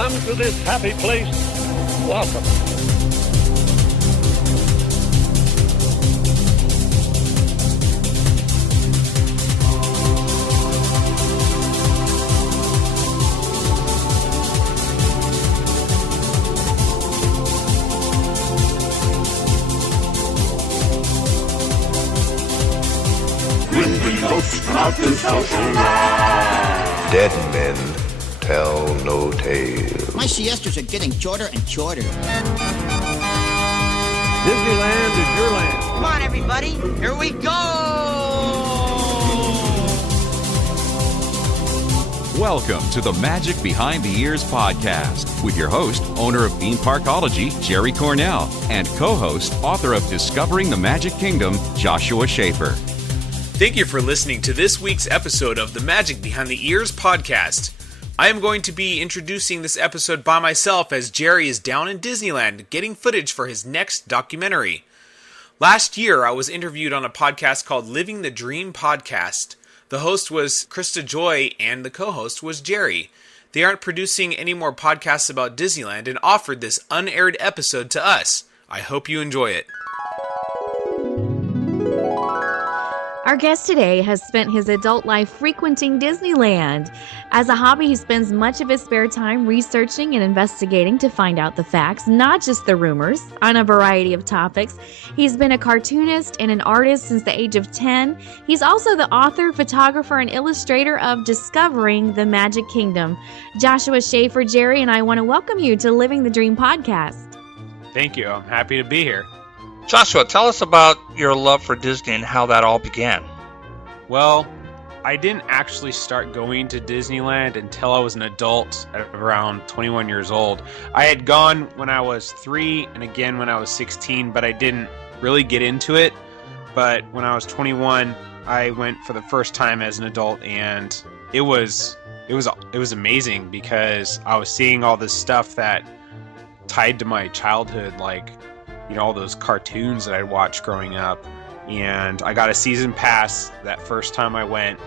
come to this happy place, welcome. Dead men tell no tales. My siestas are getting shorter and shorter. Disneyland is your land. Come on, everybody. Here we go! Welcome to the Magic Behind the Ears podcast with your host, owner of Theme Parkology, Jerry Cornell, and co-host, author of Discovering the Magic Kingdom, Joshua Shaffer. Thank you for listening to this week's episode of the Magic Behind the Ears podcast. I am going to be introducing this episode by myself as Jerry is down in Disneyland getting footage for his next documentary. Last year, I was interviewed on a podcast called Living the Dream Podcast. The host was Krista Joy and the co-host was Jerry. They aren't producing any more podcasts about Disneyland and offered this unaired episode to us. I hope you enjoy it. Our guest today has spent his adult life frequenting Disneyland. As a hobby, he spends much of his spare time researching and investigating to find out the facts, not just the rumors, on a variety of topics. He's been a cartoonist and an artist since the age of 10. He's also the author, photographer, and illustrator of Discovering the Magic Kingdom. Joshua Shaffer, Jerry, and I want to welcome you to Living the Dream podcast. Thank you. I'm happy to be here. Joshua, tell us about your love for Disney and how that all began. Well, I didn't actually start going to Disneyland until I was an adult at around 21 years old. I had gone when I was 3 and again when I was 16, but I didn't really get into it. But when I was 21, I went for the first time as an adult, and it was amazing because I was seeing all this stuff that tied to my childhood, like, you know, all those cartoons that I watched growing up. And I got a season pass that first time I went.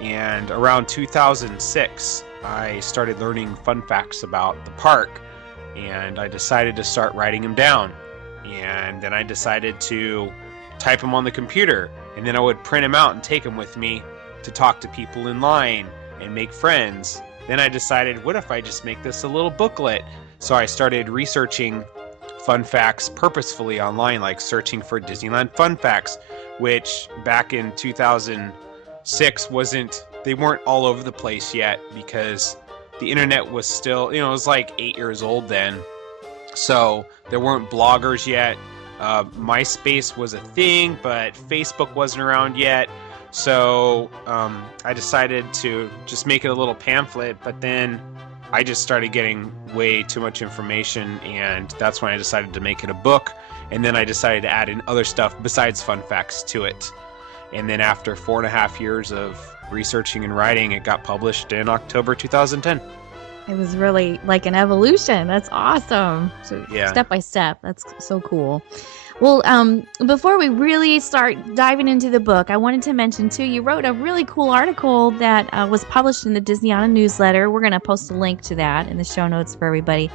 And around 2006, I started learning fun facts about the park. And I decided to start writing them down. And then I decided to type them on the computer. And then I would print them out and take them with me to talk to people in line and make friends. Then I decided, what if I just make this a little booklet? So I started researching fun facts purposefully online, like searching for Disneyland fun facts, which back in 2006 they weren't all over the place yet because the internet was still, it was like 8 years old then. So there weren't bloggers yet. MySpace was a thing, but Facebook wasn't around yet. So I decided to just make it a little pamphlet, but then I just started getting way too much information, and that's when I decided to make it a book. And then I decided to add in other stuff besides fun facts to it. And then after 4.5 years of researching and writing, it got published in October 2010. It was really like an evolution. That's awesome. So yeah. Step by step. That's so cool. Well, before we really start diving into the book, I wanted to mention, too, you wrote a really cool article that was published in the Disneyana newsletter. We're going to post a link to that in the show notes for everybody.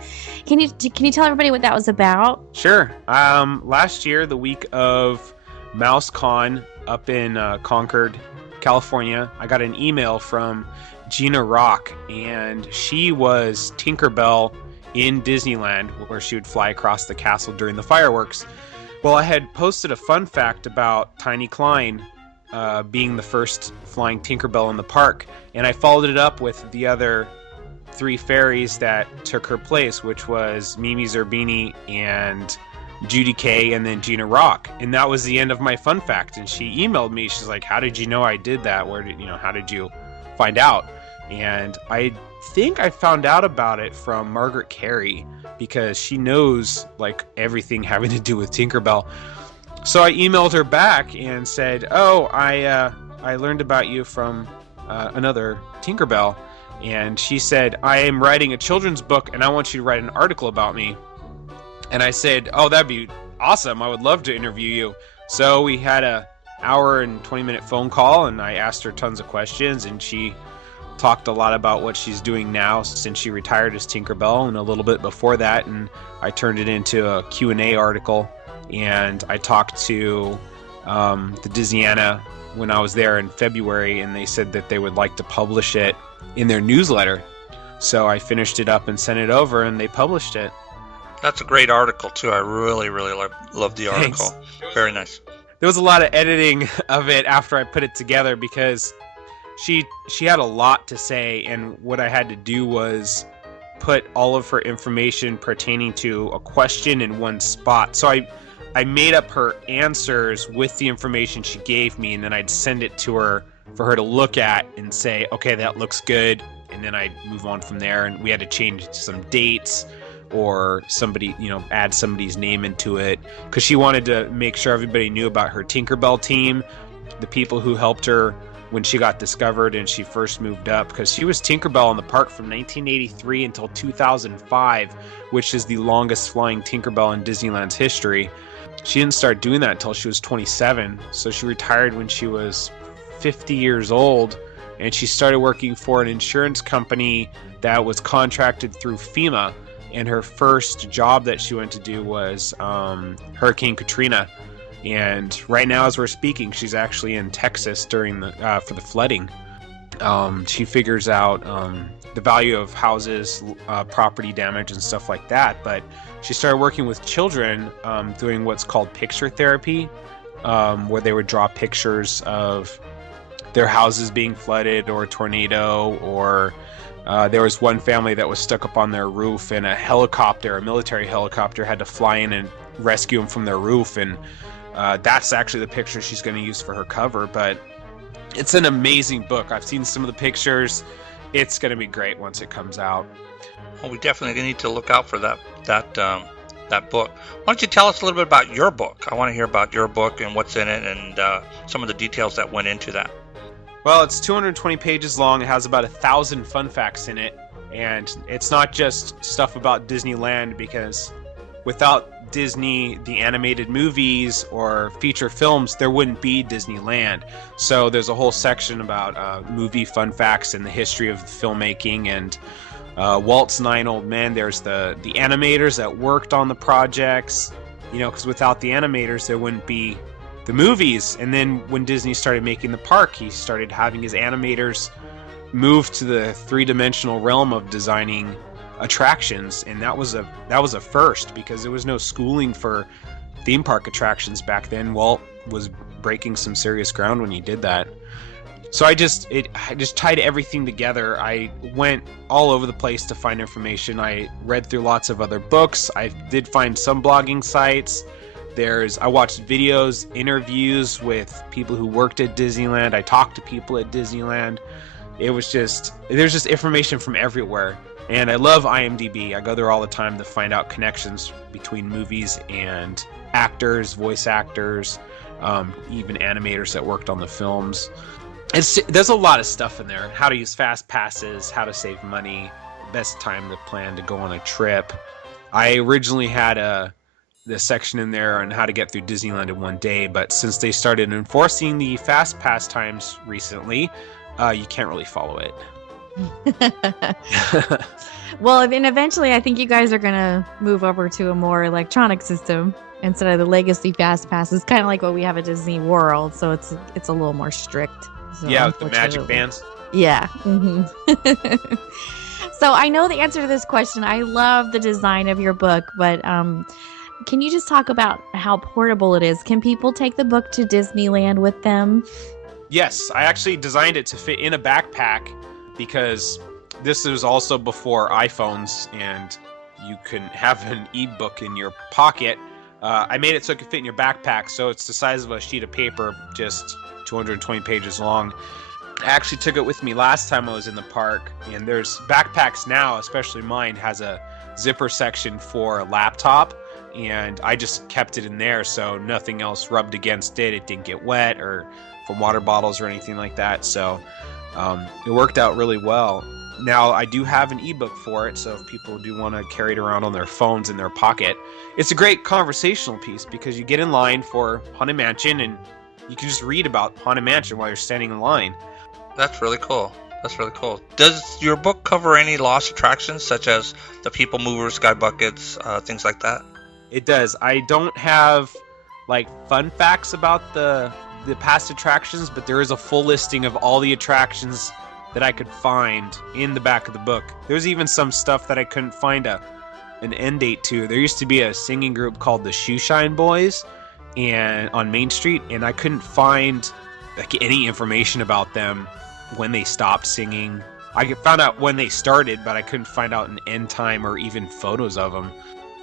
Can you tell everybody what that was about? Sure. Last year, the week of MouseCon up in Concord, California, I got an email from Gina Rock, and she was Tinkerbell in Disneyland, where she would fly across the castle during the fireworks. Well, I had posted a fun fact about Tiny Klein being the first flying Tinkerbell in the park, and I followed it up with the other 3 fairies that took her place, which was Mimi Zerbini and Judy Kay and then Gina Rock. And that was the end of my fun fact. And she emailed me. She's like, how did you know I did that? How did you find out? And I think I found out about it from Margaret Carey, because she knows like everything having to do with Tinkerbell. So I emailed her back and said, I learned about you from another Tinkerbell. And she said, I am writing a children's book and I want you to write an article about me. And I said, oh, that'd be awesome. I would love to interview you. So we had a hour and 20-minute phone call, and I asked her tons of questions, and she talked a lot about what she's doing now since she retired as Tinkerbell, and a little bit before that, and I turned it into a Q&A article, and I talked to the Disneyana when I was there in February, and they said that they would like to publish it in their newsletter. So I finished it up and sent it over, and they published it. That's a great article, too. I really, really love the article. Thanks. Very nice. There was a lot of editing of it after I put it together because she had a lot to say, and what I had to do was put all of her information pertaining to a question in one spot. So I made up her answers with the information she gave me, and then I'd send it to her for her to look at and say, okay, that looks good. And then I'd move on from there, and we had to change some dates or somebody, add somebody's name into it, because she wanted to make sure everybody knew about her Tinkerbell team, the people who helped her when she got discovered and she first moved up, because she was Tinkerbell in the park from 1983 until 2005, which is the longest flying Tinkerbell in Disneyland's history. She didn't start doing that until she was 27, so she retired when she was 50 years old. And she started working for an insurance company that was contracted through FEMA. And her first job that she went to do was Hurricane Katrina. And right now, as we're speaking, she's actually in Texas during for the flooding. She figures out the value of houses, property damage, and stuff like that. But she started working with children doing what's called picture therapy, where they would draw pictures of their houses being flooded or a tornado, or there was one family that was stuck up on their roof, and a military helicopter had to fly in and rescue them from their roof, and that's actually the picture she's going to use for her cover. But it's an amazing book. I've seen some of the pictures. It's going to be great once it comes out. Well, we definitely need to look out for that book. Why don't you tell us a little bit about your book? I want to hear about your book and what's in it, and some of the details that went into that. Well, it's 220 pages long. It has about 1,000 fun facts in it. And it's not just stuff about Disneyland, because without Disney, the animated movies or feature films, there wouldn't be Disneyland. So there's a whole section about movie fun facts and the history of filmmaking, and Walt's 9 old men. There's the animators that worked on the projects, because without the animators, there wouldn't be the movies. And then when Disney started making the park, he started having his animators move to the three-dimensional realm of designing attractions, and that was a first, because there was no schooling for theme park attractions back then. Walt was breaking some serious ground when he did that. So I just tied everything together. I went all over the place to find information. I read through lots of other books. I did find some blogging sites. I watched videos, interviews with people who worked at Disneyland. I talked to people at Disneyland. There's just information from everywhere. And I love IMDb. I go there all the time to find out connections between movies and actors, voice actors, even animators that worked on the films. There's a lot of stuff in there. How to use fast passes, how to save money, best time to plan to go on a trip. I originally had the section in there on how to get through Disneyland in one day, but since they started enforcing the fast pass times recently, you can't really follow it. Well, and eventually I think you guys are going to move over to a more electronic system instead of the legacy fast passes, kind of like what we have at Disney World, so it's a little more strict. So, yeah, with the magic bands. Yeah. Mm-hmm. So I know the answer to this question. I love the design of your book, but can you just talk about how portable it is? Can people take the book to Disneyland with them? Yes, I actually designed it to fit in a backpack, because this was also before iPhones and you couldn't have an ebook in your pocket. I made it so it could fit in your backpack, so it's the size of a sheet of paper, just 220 pages long. I actually took it with me last time I was in the park, and there's backpacks now, especially mine, has a zipper section for a laptop, and I just kept it in there so nothing else rubbed against it. It didn't get wet or from water bottles or anything like that, so it worked out really well. Now, I do have an ebook for it, so if people do want to carry it around on their phones in their pocket, it's a great conversational piece, because you get in line for Haunted Mansion and you can just read about Haunted Mansion while you're standing in line. That's really cool. That's really cool. Does your book cover any lost attractions, such as the People Mover, Sky Buckets, things like that? It does. I don't have like fun facts about the past attractions, but there is a full listing of all the attractions that I could find in the back of the book. There's even some stuff that I couldn't find an end date to. There used to be a singing group called the Shoeshine Boys and on Main Street, and I couldn't find like any information about them when they stopped singing. I found out when they started, but I couldn't find out an end time or even photos of them.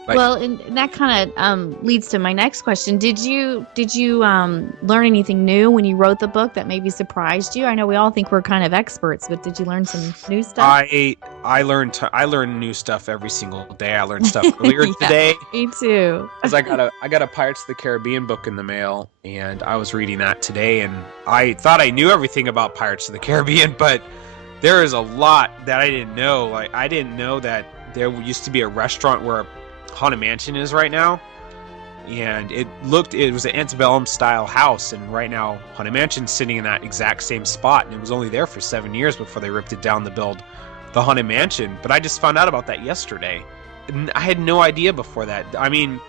But, well, and that kind of leads to my next question. Did you learn anything new when you wrote the book that maybe surprised you? I know we all think we're kind of experts, but did you learn some new stuff? I learn new stuff every single day. I learned stuff earlier today. Me too. Because I got a Pirates of the Caribbean book in the mail, and I was reading that today, and I thought I knew everything about Pirates of the Caribbean, but there is a lot that I didn't know. Like, I didn't know that there used to be a restaurant where Haunted Mansion is right now, and it was an antebellum style house, and right now Haunted Mansion's sitting in that exact same spot, and it was only there for 7 years before they ripped it down to build the Haunted Mansion. But I just found out about that yesterday, and I had no idea before that. I mean,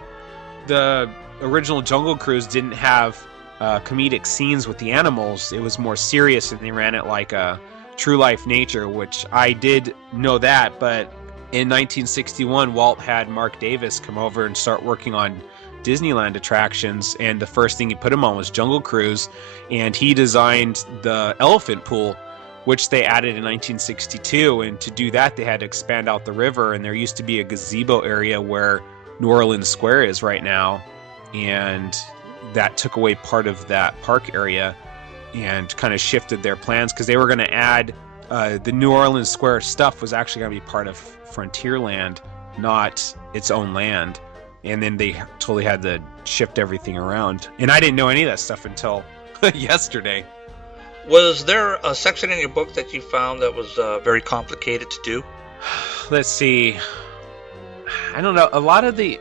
the original Jungle Cruise didn't have comedic scenes with the animals. It was more serious, and they ran it like a true life nature, which I did know that. But in 1961, Walt had Mark Davis come over and start working on Disneyland attractions, and the first thing he put him on was Jungle Cruise, and he designed the elephant pool, which they added in 1962, and to do that they had to expand out the river, and there used to be a gazebo area where New Orleans Square is right now, and that took away part of that park area and kind of shifted their plans, because they were going to add the New Orleans Square stuff was actually going to be part of Frontierland, not its own land. And then they totally had to shift everything around. And I didn't know any of that stuff until yesterday. Was there a section in your book that you found that was very complicated to do? Let's see. I don't know. A lot of the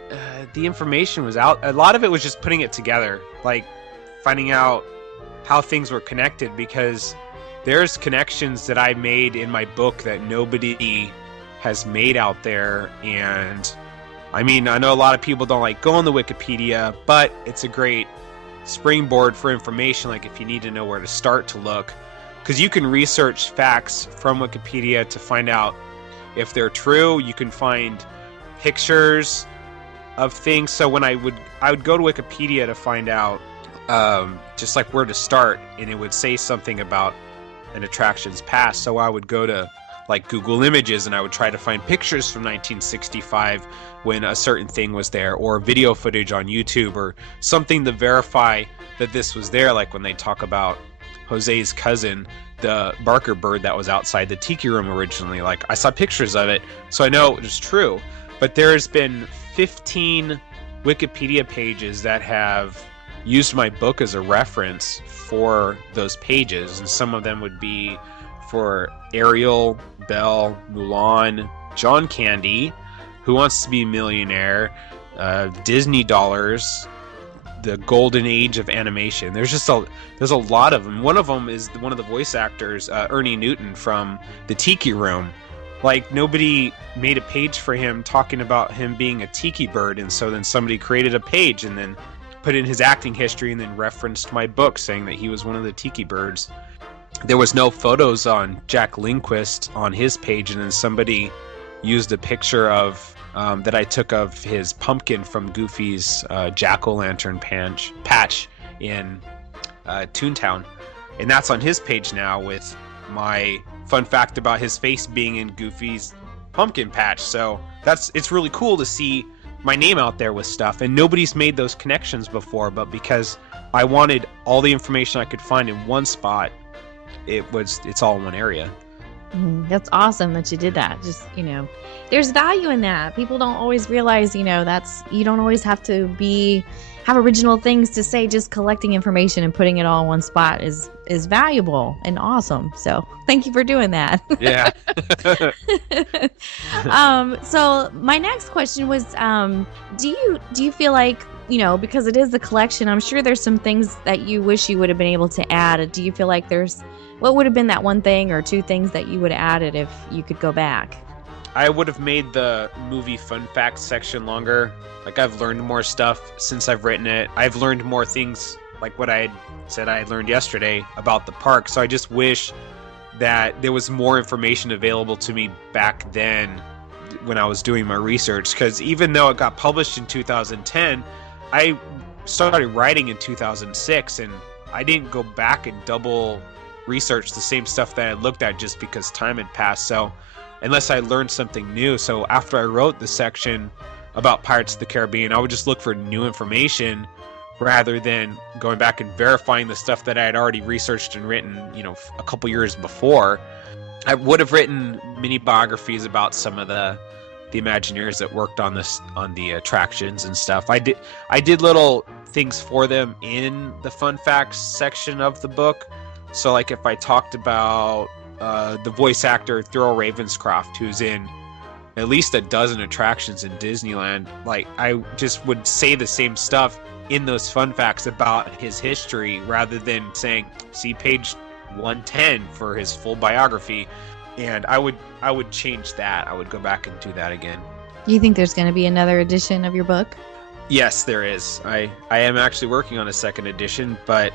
information was out. A lot of it was just putting it together, like finding out how things were connected, because there's connections that I made in my book that nobody has made out there. And I mean, I know a lot of people don't like going to Wikipedia, but it's a great springboard for information, like if you need to know where to start to look, because you can research facts from Wikipedia to find out if they're true. You can find pictures of things. So when I would go to Wikipedia to find out just like where to start, and it would say something about an attraction's past. So I would go to like Google Images, and I would try to find pictures from 1965 when a certain thing was there, or video footage on YouTube, or something to verify that this was there. Like when they talk about Jose's cousin, the Barker bird that was outside the tiki room originally, like I saw pictures of it, so I know it was true. But there's been 15 Wikipedia pages that have used my book as a reference for those pages, and some of them would be for Ariel, Belle, Mulan, John Candy, Who Wants to Be a Millionaire, Disney dollars, the golden age of animation. There's a lot of them. One of them is one of the voice actors, Ernie Newton from the Tiki Room. Like, nobody made a page for him talking about him being a tiki bird, and so then somebody created a page and then put in his acting history and then referenced my book saying that he was one of the tiki birds. There was no photos on Jack Lindquist on his page, and then somebody used a picture of that I took of his pumpkin from Goofy's jack-o'-lantern patch in Toontown, and that's on his page now with my fun fact about his face being in Goofy's pumpkin patch. So it's really cool to see my name out there with stuff, and nobody's made those connections before, but because I wanted all the information I could find in one spot, it's all in one area. That's awesome that you did that. Just, there's value in that. People don't always realize, you don't always have to have original things to say. Just collecting information and putting it all in one spot is valuable and awesome. So thank you for doing that. Yeah. So my next question was, do you feel like, because it is a collection, I'm sure there's some things that you wish you would have been able to add. Do you feel like there's What would have been that one thing or two things that you would have added if you could go back? I would have made the movie fun facts section longer. Like, I've learned more stuff since I've written it. I've learned more things, like what I had said I had learned yesterday about the park. So I just wish that there was more information available to me back then when I was doing my research. Because even though it got published in 2010, I started writing in 2006, and I didn't go back and double research the same stuff that I looked at just because time had passed. So unless I learned something new. So after I wrote the section about Pirates of the Caribbean, I would just look for new information rather than going back and verifying the stuff that I had already researched and written, a couple years before. I would have written mini biographies about some of the Imagineers that worked on the attractions and stuff. I did little things for them in the fun facts section of the book. So like if I talked about the voice actor Thurl Ravenscroft, who's in at least a dozen attractions in Disneyland, like I just would say the same stuff in those fun facts about his history rather than saying, see page 110 for his full biography. And I would change that. I would go back and do that again. Do you think there's going to be another edition of your book? Yes, there is. I am actually working on a second edition, but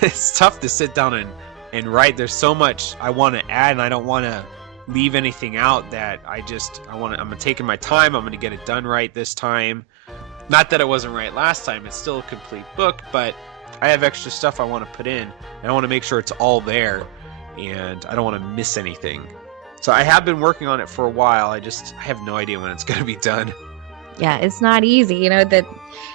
it's tough to sit down and write. There's so much I want to add, and I don't want to leave anything out that I'm taking my time. I'm going to get it done right this time. Not that it wasn't right last time. It's still a complete book, but I have extra stuff I want to put in, and I want to make sure it's all there, and I don't want to miss anything. So I have been working on it for a while. I have no idea when it's going to be done. Yeah, it's not easy. That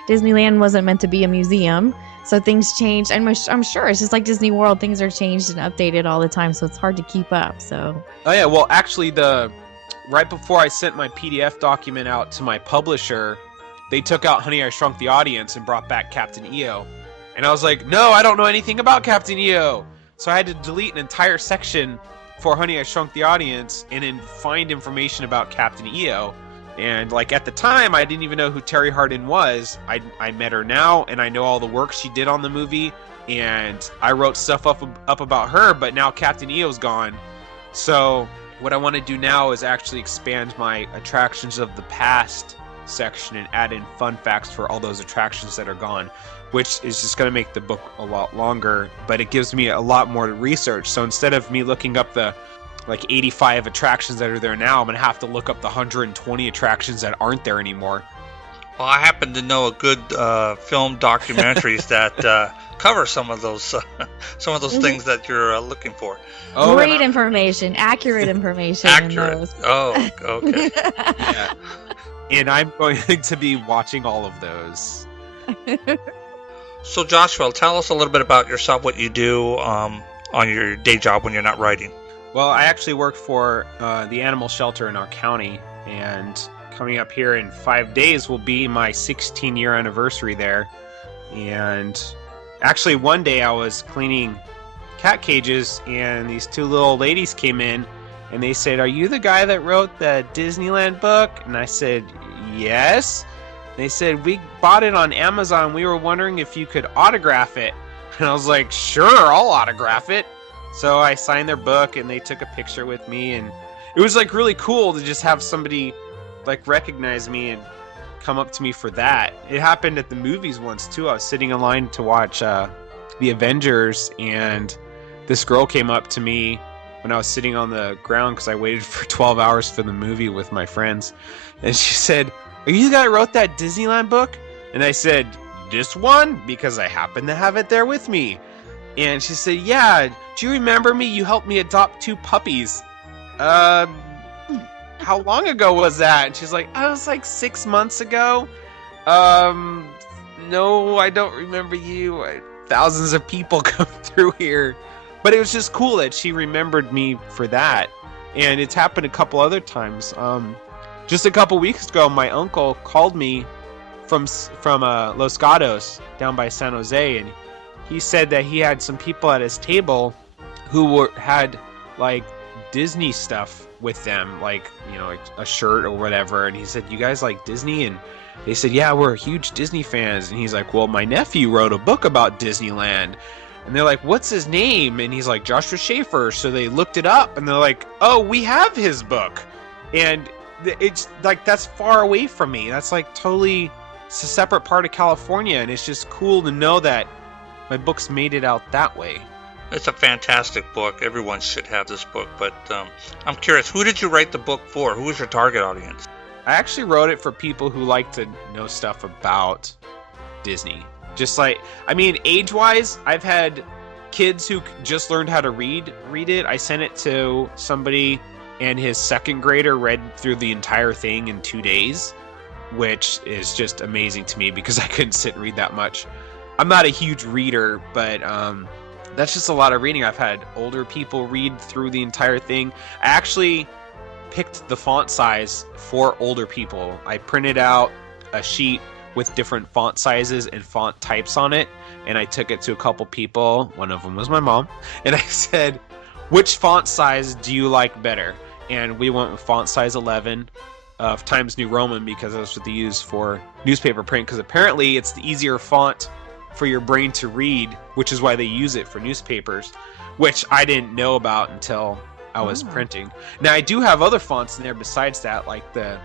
Disneyland wasn't meant to be a museum, so things change. I'm sure it's just like Disney World. Things are changed and updated all the time, so it's hard to keep up. So. Oh yeah, well actually right before I sent my PDF document out to my publisher, they took out Honey, I Shrunk the Audience and brought back Captain EO. And I was like, no, I don't know anything about Captain EO. So I had to delete an entire section for Honey, I Shrunk the Audience and then find information about Captain EO. And like at the time, I didn't even know who Terry Hardin was. I met her now, and I know all the work she did on the movie. And I wrote stuff up about her, but now Captain EO's gone. So what I want to do now is actually expand my attractions of the past section and add in fun facts for all those attractions that are gone, which is just going to make the book a lot longer, but it gives me a lot more to research. So instead of me looking up the 85 attractions that are there now, I'm going to have to look up the 120 attractions that aren't there anymore. Well, I happen to know a good film documentaries that cover some of those things that you're looking for. Oh, great information, accurate information. Accurate. In those. Oh, okay. Yeah. And I'm going to be watching all of those. So Joshua, tell us a little bit about yourself, what you do on your day job when you're not writing. Well, I actually work for the animal shelter in our county, and coming up here in 5 days will be my 16-year anniversary there. And actually one day I was cleaning cat cages, and these two little ladies came in, and they said, "Are you the guy that wrote the Disneyland book?" And I said, "Yes." They said, "We bought it on Amazon. We were wondering if you could autograph it." And I was like, "Sure, I'll autograph it." So I signed their book, and they took a picture with me, and it was really cool to just have somebody recognize me and come up to me for that. It happened at the movies once too. I was sitting in line to watch the Avengers, and this girl came up to me when I was sitting on the ground because I waited for 12 hours for the movie with my friends, and she said, "Are you the guy who wrote that Disneyland book?" And I said, "This one?" Because I happen to have it there with me. And she said, "Yeah, do you remember me? You helped me adopt 2 puppies. How long ago was that?" And she's like, "I was 6 months ago." No, I don't remember you. Thousands of people come through here. But it was just cool that she remembered me for that. And it's happened a couple other times. Just a couple weeks ago, my uncle called me from Los Gatos down by San Jose, and he said that he had some people at his table who had Disney stuff with them, a shirt or whatever. And he said, "You guys like Disney?" And they said, "Yeah, we're huge Disney fans." And he's like, "Well, my nephew wrote a book about Disneyland." And they're like, what's his name? And he's like, Joshua Shaffer. So they looked it up, and they're like, oh, we have his book. And it's like, that's far away from me. That's like totally, it's a separate part of California, and it's just cool to know that my book's made it out that way. It's a fantastic book. Everyone should have this book. But I'm curious, who did you write the book for? Who was your target audience? I actually wrote it for people who like to know stuff about Disney. Just like, I mean, age-wise, I've had kids who just learned how to read it. I sent it to somebody, and his second grader read through the entire thing in 2 days, which is just amazing to me because I couldn't sit and read that much. I'm not a huge reader, but that's just a lot of reading. I've had older people read through the entire thing. I actually picked the font size for older people. I printed out a sheet with different font sizes and font types on it, and I took it to a couple people. One of them was my mom, and I said, which font size do you like better? And we went with font size 11 of Times New Roman because that's what they use for newspaper print, because apparently it's the easier font for your brain to read, which is why they use it for newspapers, which I didn't know about until I was printing. Now, I do have other fonts in there besides that, like the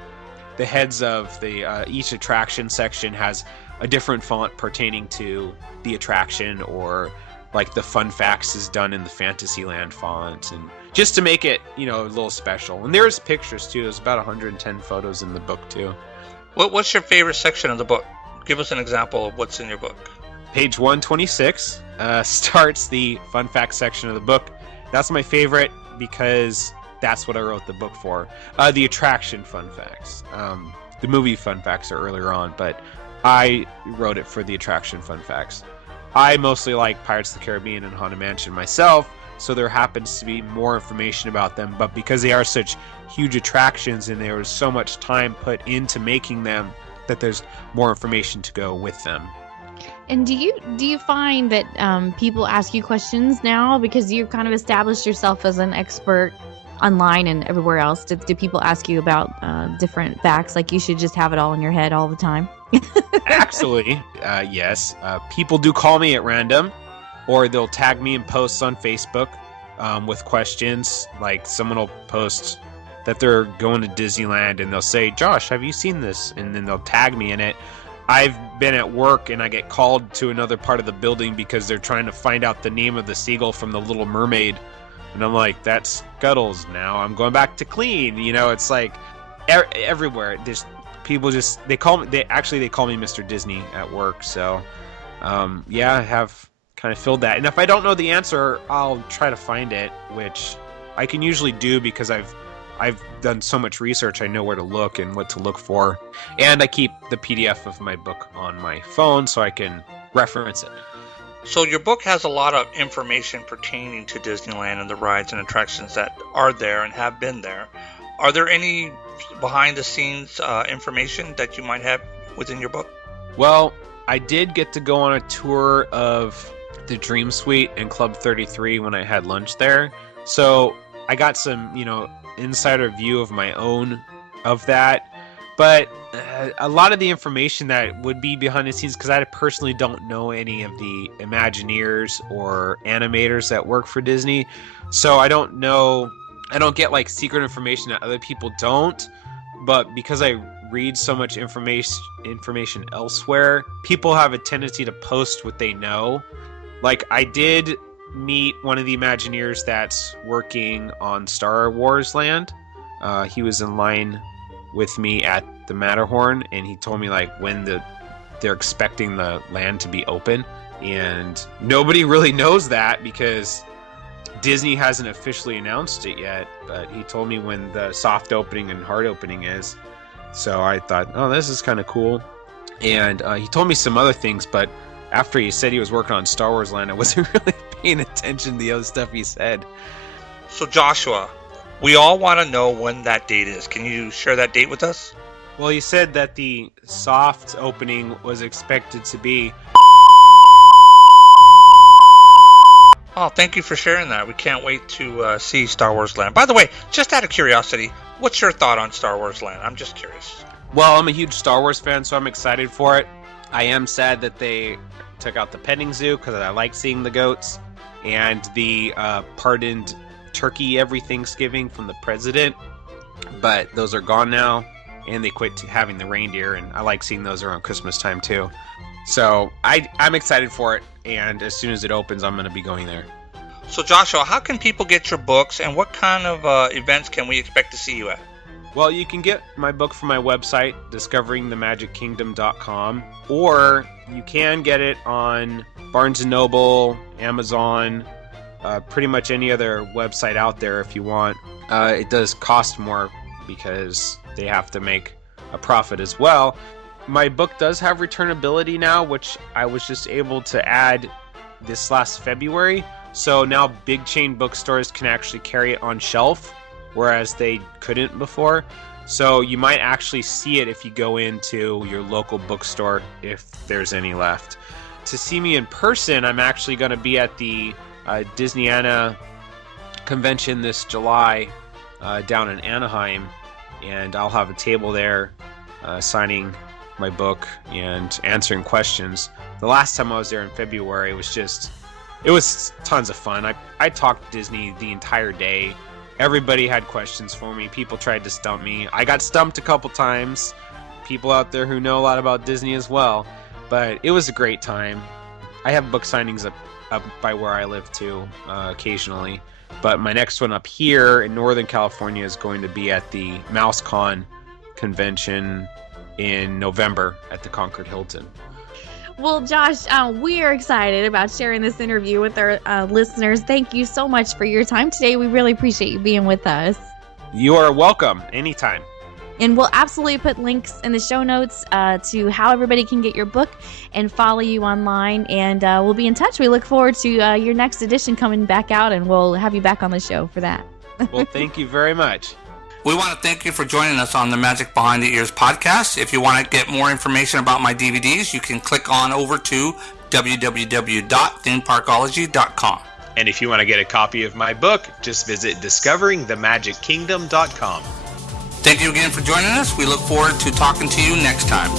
heads of the each attraction section has a different font pertaining to the attraction, or like the fun facts is done in the Fantasyland font, and just to make it, you know, a little special. And there's pictures too. There's about 110 photos in the book too. What's your favorite section of the book? Give us an example of what's in your book. Page 126 starts the fun facts section of the book. That's my favorite because that's what I wrote the book for. The attraction fun facts. The movie fun facts are earlier on, but I wrote it for the attraction fun facts. I mostly like Pirates of the Caribbean and Haunted Mansion myself, so there happens to be more information about them, but because they are such huge attractions and there was so much time put into making them, that there's more information to go with them. And do you find that people ask you questions now because you've kind of established yourself as an expert online and everywhere else? Do people ask you about different facts, like you should just have it all in your head all the time? Actually, yes. People do call me at random, or they'll tag me in posts on Facebook with questions. Like someone will post that they're going to Disneyland and they'll say, Josh, have you seen this? And then they'll tag me in it. I've been at work and I get called to another part of the building because they're trying to find out the name of the seagull from The Little Mermaid. And I'm like, that's Scuttles now. I'm going back to clean. You know, it's like everywhere. There's people they call me Mr. Disney at work. So, yeah, I have kind of filled that. And if I don't know the answer, I'll try to find it, which I can usually do because I've done so much research. I know where to look and what to look for. And I keep the PDF of my book on my phone so I can reference it. So your book has a lot of information pertaining to Disneyland and the rides and attractions that are there and have been there. Are there any behind-the-scenes information that you might have within your book? Well, I did get to go on a tour of the Dream Suite and Club 33 when I had lunch there. So I got some, insider view of my own of that. But a lot of the information that would be behind the scenes, because I personally don't know any of the Imagineers or animators that work for Disney. So I don't get like secret information that other people don't. But because I read so much information elsewhere, people have a tendency to post what they know. Like I did meet one of the Imagineers that's working on Star Wars Land. He was in line with me at the Matterhorn, and he told me like when they're expecting the land to be open, and nobody really knows that because Disney hasn't officially announced it yet. But he told me when the soft opening and hard opening is. So I thought, oh, this is kind of cool. And he told me some other things, but after he said he was working on Star Wars Land, I wasn't really paying attention to the other stuff he said. So Joshua, we all want to know when that date is. Can you share that date with us? Well, he said that the soft opening was expected to be... Oh, thank you for sharing that. We can't wait to see Star Wars Land. By the way, just out of curiosity, what's your thought on Star Wars Land? I'm just curious. Well, I'm a huge Star Wars fan, so I'm excited for it. I am sad that they took out the petting zoo because I like seeing the goats, and the pardoned turkey every Thanksgiving from the president. But those are gone now, and they quit having the reindeer, and I like seeing those around Christmas time too. So I'm excited for it, and as soon as it opens, I'm going to be going there. So Joshua, how can people get your books, and what kind of events can we expect to see you at? Well, you can get my book from my website, discoveringthemagickingdom.com, or you can get it on Barnes & Noble, Amazon, pretty much any other website out there if you want. It does cost more because they have to make a profit as well. My book does have returnability now, which I was just able to add this last February. So now big chain bookstores can actually carry it on shelf, whereas they couldn't before. So you might actually see it if you go into your local bookstore, if there's any left. To see me in person, I'm actually going to be at the Disneyana convention this July down in Anaheim, and I'll have a table there signing my book and answering questions. The last time I was there in February, it was tons of fun. I talked Disney the entire day. Everybody had questions for me. People tried to stump me. I got stumped a couple times. People out there who know a lot about Disney as well. But it was a great time. I have book signings up by where I live too, occasionally. But my next one up here in Northern California is going to be at the MouseCon convention in November at the Concord Hilton. Well, Josh, we are excited about sharing this interview with our listeners. Thank you so much for your time today. We really appreciate you being with us. You are welcome anytime. And we'll absolutely put links in the show notes to how everybody can get your book and follow you online. And we'll be in touch. We look forward to your next edition coming back out, and we'll have you back on the show for that. Well, thank you very much. We want to thank you for joining us on the Magic Behind the Ears podcast. If you want to get more information about my DVDs, you can click on over to www.themeparkology.com. And if you want to get a copy of my book, just visit discoveringthemagickingdom.com. Thank you again for joining us. We look forward to talking to you next time.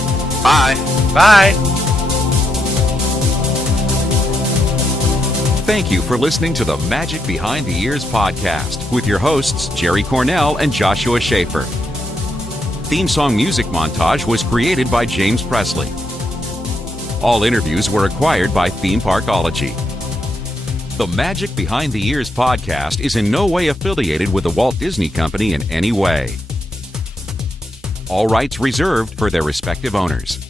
Bye. Bye. Thank you for listening to the Magic Behind the Ears podcast with your hosts, Jerry Cornell and Joshua Shaffer. Theme song music montage was created by James Presley. All interviews were acquired by Theme Parkology. The Magic Behind the Ears podcast is in no way affiliated with the Walt Disney Company in any way. All rights reserved for their respective owners.